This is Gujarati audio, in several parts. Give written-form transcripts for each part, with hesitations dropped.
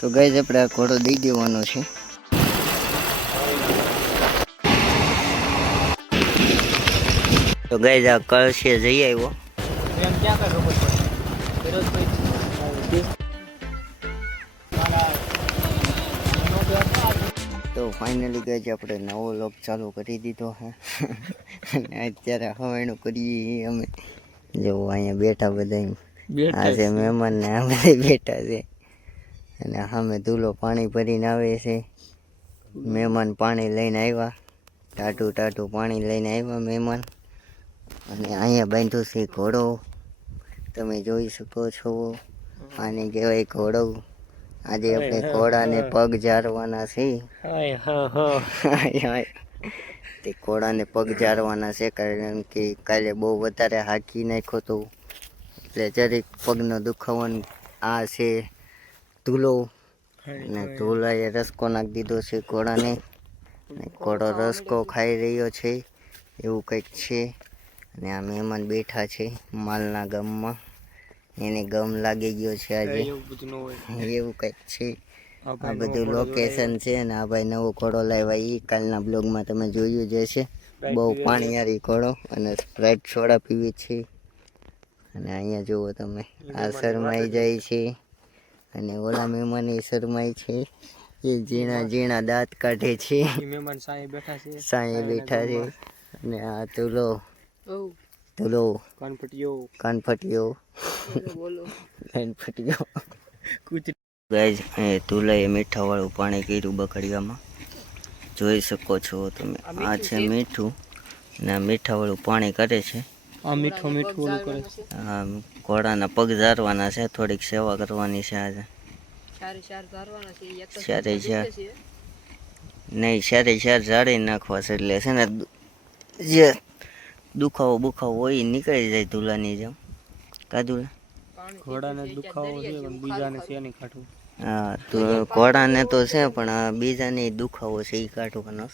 તો ગાઈઝ આપણે આ ઘોડો દઈ દેવાનો છે. તો ગાઈઝ આ કળશે જઈ આવ્યો. તો ફાઇનલી ગાઈઝ આપણે નવો લોક ચાલુ કરી દીધો છે. અને અત્યારે હવાણું કરીએ અમે. જો અહીંયા બેઠા બધા આ છે મહેમાન ને આ બધા બેઠા છે. અને સામે ધૂલો પાણી ભરીને આવે છે. મહેમાન પાણી લઈને આવ્યા. ટાટું પાણી લઈને આવ્યા મહેમાન. અને અહીંયા બાંધ્યો છે ઘોડો. તમે જોઈ શકો છો. આને કહેવાય ઘોડો. આજે આપણે ઘોડાને પગ ઝારવાના છે. તે ઘોડાને પગ ઝારવાના છે કારણ કે કાલે બહુ વધારે હાંકી નાખ્યો તો એટલે જરીક પગનો દુખાવાનો આ છે ધૂલો. અને ધૂલાએ રસકો નાખી દીધો છે ઘોડાને. ઘોડો રસકો ખાઈ રહ્યો છે એવું કંઈક છે. અને આ મહેમાન બેઠા છે માલના ગામમાં. એને ગમ લાગી ગયો છે આજે એવું કંઈક છે. આ બધું લોકેશન છે. અને આ ભાઈ નવો ઘોડો લાવ્યા એ કાલના બ્લોગમાં તમે જોયું જ હશે. બહુ પાણીયારી ઘોડો અને સ્પ્રાઇટ સોડા પીવી છે. અને અહીંયા જુઓ તમે આ શરમાઈ જાય છે. અને ઓલા મહેમાન એ શરમાય છે. એ ઝીણા દાંત કાઢે છે. સાંયે બેઠા છે. અને આ ધૂલો કાનફટિયો ગાઈઝ એ ધૂલાએ મીઠાવાળું પાણી કર્યું બકડિયામાં. જોઈ શકો છો તમે. આ છે મીઠું ને આ મીઠાવાળું પાણી કરે છે. આ ઘોડાના પગ ઝારવાના છે. થોડીક સેવા કરવાની છે આજે. શારે ઝાડી નાખવા છે એટલે છે ને જે દુખાવો હોય એ નીકળી જાય ધૂલાની જેમ. કાધુલા ઘોડાને દુખાવો છે પણ બીજાને છે નહીં કાઢવું. હા તો ઘોડાને તો છે પણ બીજાને દુખાવો છે એ કાઢવાનો.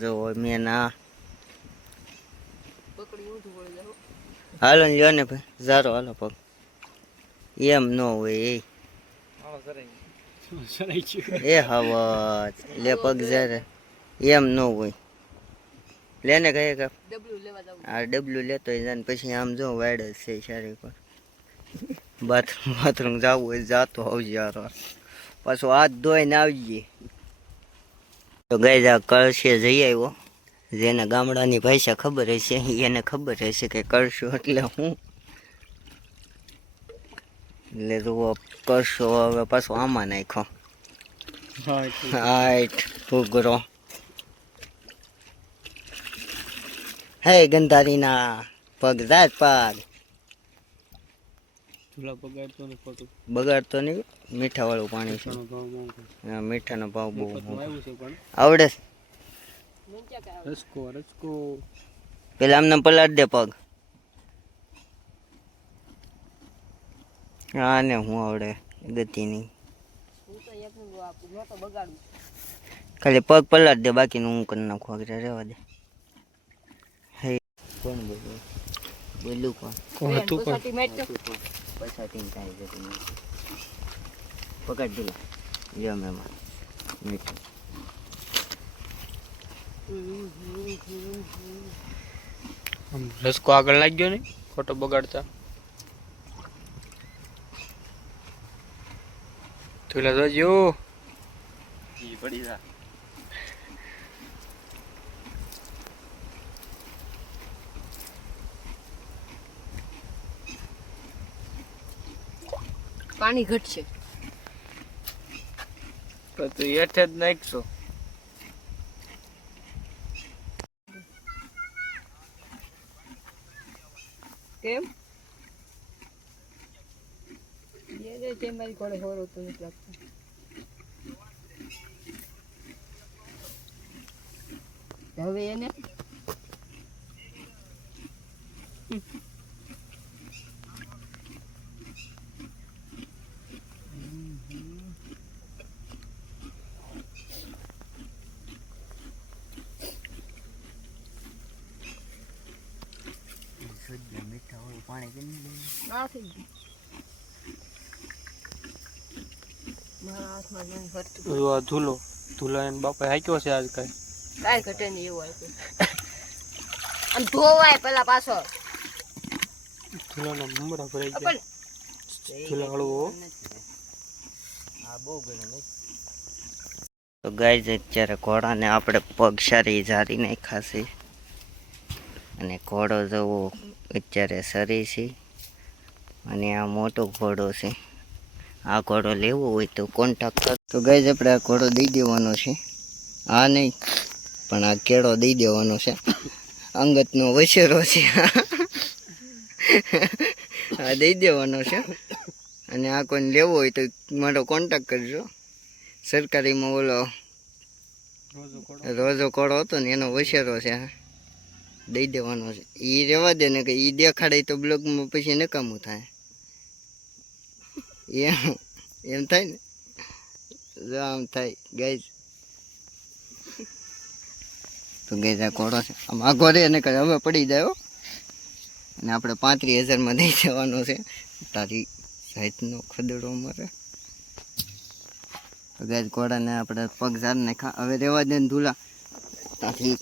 જો મેં ના હાલો ને લ્યો ને ભાઈ ઝારો હાલો પગ. એમ ન હોય એ હવા લે પગ ઝારે એમ ન હોય. લેને કહે કે આ ડબલું લેતો હોય ને પછી આમ જો વાડ જ છે સારી પર. બાથરૂમ જવું હોય જાતો આવજે યાર. પાછું હાથ ધોઈને આવજે. તો ગાઈઝ આ કળશે જઈ આવ્યો. જેને ગામડાની ભાષા ખબર હશે એને ખબર હશે કે કરશો એટલે હું. એટલે જુઓ કરશો હવે પાછું આમાં નાખો. હાઈટ ભૂગરો. હે ગંધારીના પગ જાત પગ બગાડતો નહીં. મીઠા વાળું પાણી છે. મીઠાનો ભાવ બહુ આવડે. પેલા આમને પલાટ દે પગ. હા ને હું આવડે ગતિ નહીં. ખાલી પગ પલાટ દે બાકીનું હું કરી નાખું. આગળ રહેવા દે. કોણ બોલું કોણ પછાતી થાય જતી પકડ દીલા જો મહેમાન મીઠું. રસકો આગળ લાગ્યો ને ખોટો બગાડતા. તુલા જોજો પડી જા. પાણી ઘટશે તો તું હેઠે જ નાખશો. કેમ તે મારી ઘોડે હોરો તો નથી લાગતું. હવે એને મીઠા વાળું પાણી કરી ના થઈ ગયું. મને ફરતું એવો આ ધૂલા એને બાપા હાક્યો છે આજ કાંઈ. કાંઈ ઘટે નહીં એવું આપ્યું આમ ધોવાય પેલા પાછો ધૂલાનો મમરા ભરાઈ ગયા. ધૂલા હળવો. તો ગાઈઝ અત્યારે ઘોડાને આપણે પગ સારી જારી નાખ્યા છે અને ઘોડો જવો અત્યારે સરી છે અને આ મોટો ઘોડો છે. આ ઘોડો લેવો હોય તો કોન્ટેક્ટ કર. તો ગાઈઝ આપણે આ ઘોડો દઈ દેવાનો છે. આ નહીં પણ આ કેળો દઈ દેવાનો છે. અંગતનો વછેરો છે. આ દઈ દેવાનો છે અને આ કોઈને લેવો હોય તો મારો કોન્ટેક્ટ કરજો. સરકારીમાં ઓલો રોજો કોળો હતો ને એનો વછેરો છે. દઈ દેવાનો છે. એ રહેવા દે ને કે એ દેખાડે તો બ્લોગમાં પછી નકામું થાય. એમ થાય ને જો આમ થાય ગાઈઝ. તો ગાઈઝ આ કોળો છે આમ આગો રે ને કરે હવે પડી જાય અને આપણે 35,000માં દઈ દેવાનો છે. તારી સાઈડનો ખદડો મરે. તો ગાઈઝ ઘોડાને આપણે પગ ઝાર નાખ્યા. હવે રહેવા દે ને ધૂલા ત્યાંથી.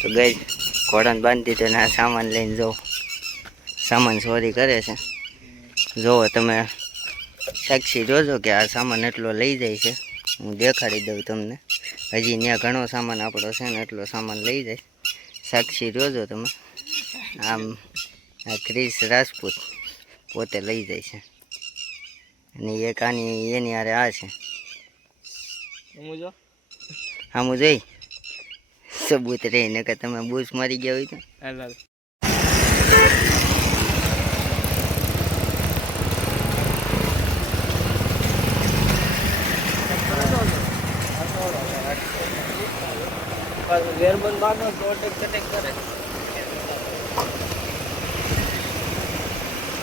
તો ગાઈઝ ઘોડાને બાંધી દીધો ને આ સામાન લઈને જો સામાન ચોરી કરે છે. જોવો તમે સાક્ષી જોજો કે આ સામાન એટલો લઈ જાય છે. હું દેખાડી દઉં તમને. હજી ત્યાં ઘણો સામાન આપણો છે ને એટલો સામાન લઈ જાય. સાક્ષી જોજો તમે. આમ આ ક્રિસ રાજપૂત પોતે લઈ જાય છે અને એક આની એની હારે આ છે. આમ જોઈ સબૂત રહીને કે તમે બૂસ મારી ગયા હોય તો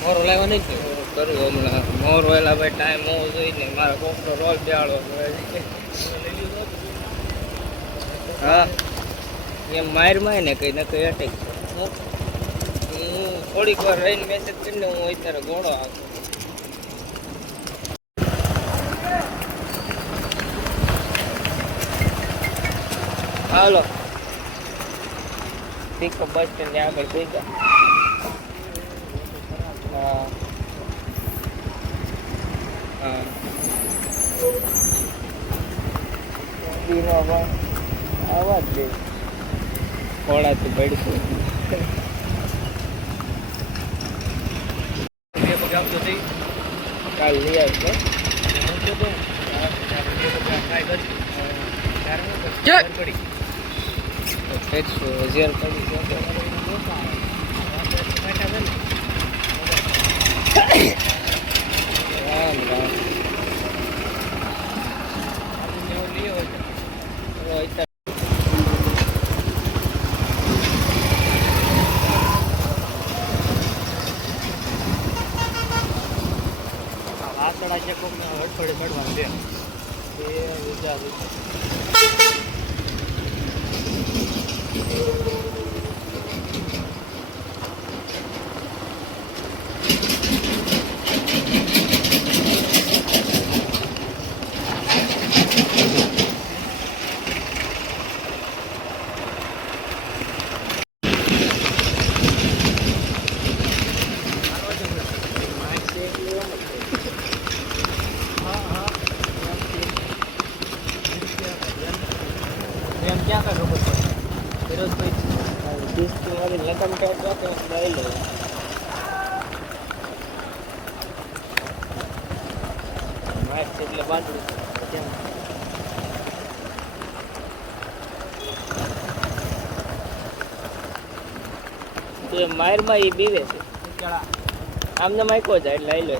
મોર લાવવા નહીં કર્યું હમણાં. મોર વહેલા ભાઈ ટાઈમ હોવો જોઈએ ને મારા કોકનો રોલ બેહાડો. હા એમ મારમાં ને કઈ ન કઈ અટેક. હું થોડીક વાર રહીને મેસેજ કરીને હું અત્યારે ઘોડો આપું. હાલો પિકઅપ બસ સ્ટેન્ડ આગળ પૈસા. હા હા આવા જ દે ઘોડાથી પડશે. કાલ લઈ આવશે. વાસડા છે કોક હડફડે પડવા દે એ વિચાર क्या कर रहे हो फिरोज भाई जिस तुम्हारी लकम टाइप का तो मोबाइल है माइक से ले बात तो मायर में ये बीवे से आमने माइक हो जाए लई लो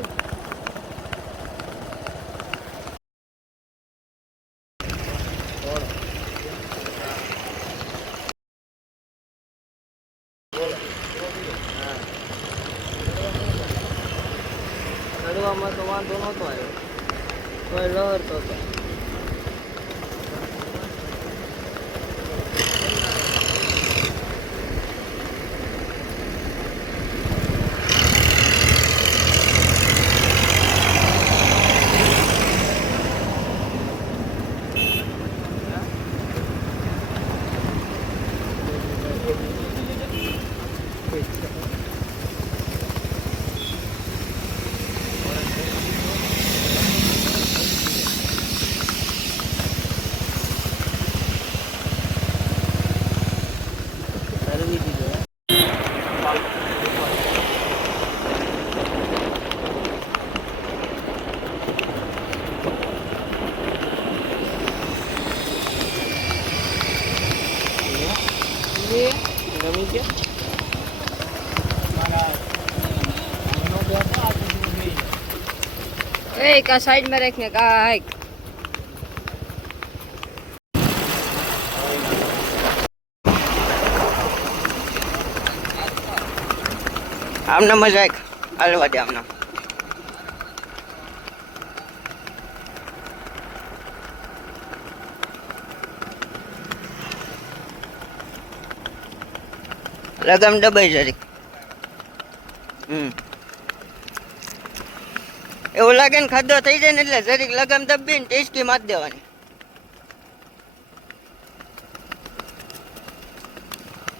ચડવામાં તો વાંધો નહોતો આવ્યો તો લહરતો હતો. ए का साइड में रखने का है આમને મજા આવી હાલવા દે આમને લગામ દબાઈ જરીક એવું લાગે ને ખાધો થઈ જાય ને એટલે જરીક લગામ દબીને ટેસ્ટી મારી દેવાની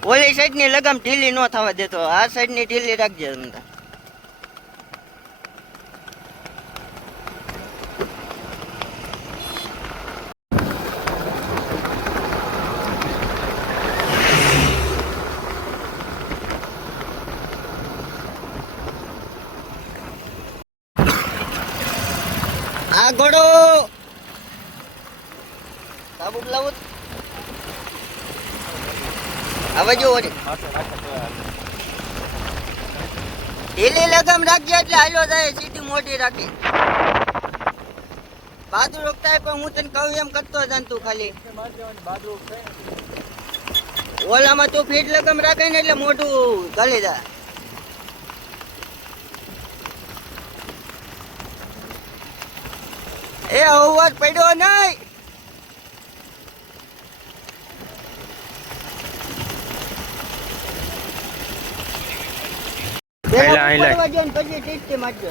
ઓલી સાઈડ ની લગામ ઢીલી ન થવા દેતો આ સાઈડ ની ઢીલી રાખજે તમને આ ઘોડો સાબુ લાવો હવે જો ઢીલી લગામ રાખજે એટલે હાલો જાય સીધી મોટી રાખી બાજુ રોકતા પણ હું તને કહું એમ કરતો જાન તું ખાલી ઓલામાં તું ફીટ લગામ રાખે ને એટલે મોટું ગળી જાય એ અવાજ પડ્યો નહીં પછી ટેસ્ટી મારજો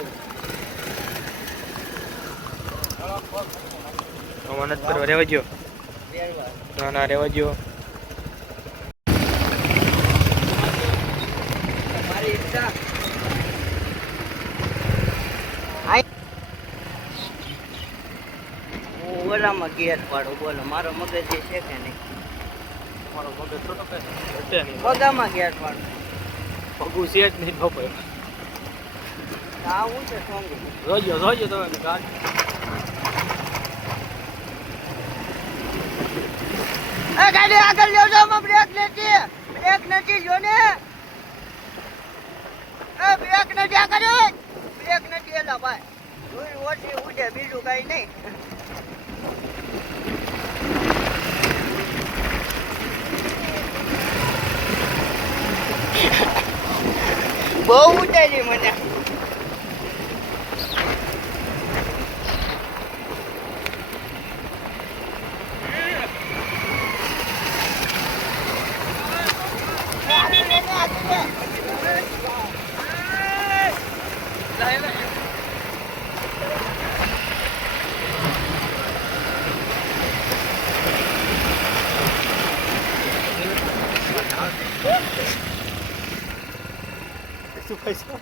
રેવા જો ના રેવા જો મારી ઈચ્છા ઓલામાં ગેર પાડો બોલો મારો મગજ છે કે નહીં મારો મગજ થોડો કઈ હશે નહીં પગામાં ગેર પાડો પગું છે જ નહીં બાપો આવું છે સોંગું જોજો તમે ગાડી એ ગાડી આગળ લ્યો છો બ્રેક નથી લ્યો ને એ બ્રેક નથી આ કર્યો બ્રેક નથી એલા ભાઈ જોઈ ઓછી ઉડે બીજું કઈ નહીં બહુ ઉડાડી મને શું પૈસા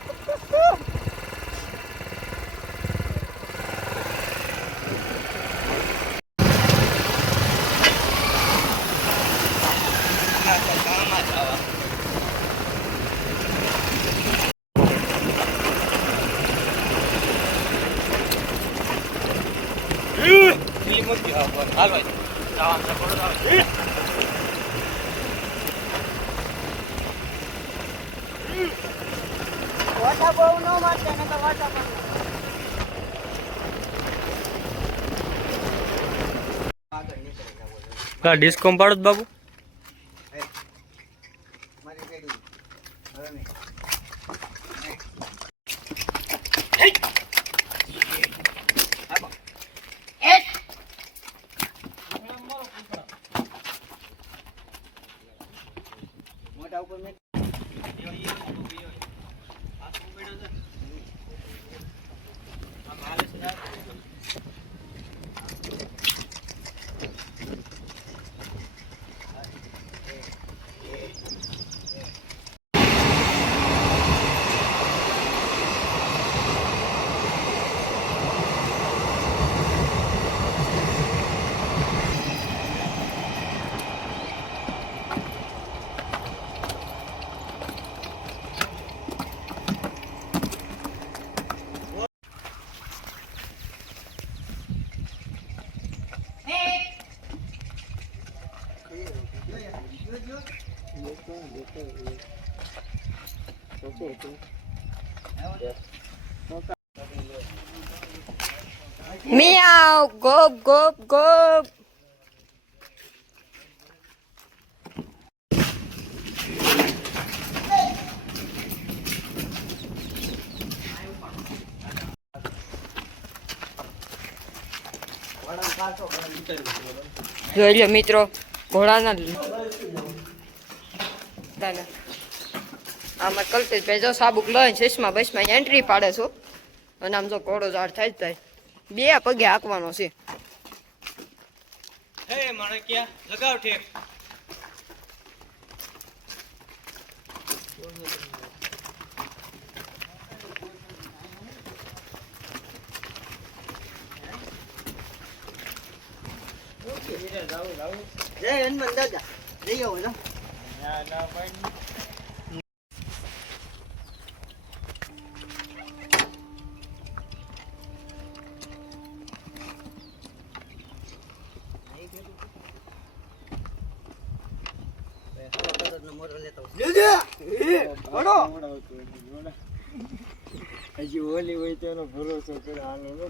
હાલ ભાઈ વાટા બહુ ન મારશે ને તો વાટા પણ ડિસ્કાઉન્ટ પાડો બાબુ મારી રેડી હવે નહીં મોટા ઉપર મેં Meow, gop, gop, gop. જોઈ લો મિત્રો ઘોડાના આમાં કલ્પેશભાઈ જો સાબુક લઈને ચશ્મા બસમાં એન્ટ્રી પાડે છો અને આમ જો ઘોડો ઝાડ થાય જ થાય બે પગે હાંકવાનો છે હે માણક્યા લગાવ ઠેક જય હનુમાન દાદા જઈ આવો ને ના ભાઈ હજી ઓલી હોય તો એનો ભરોસો કરે હાલો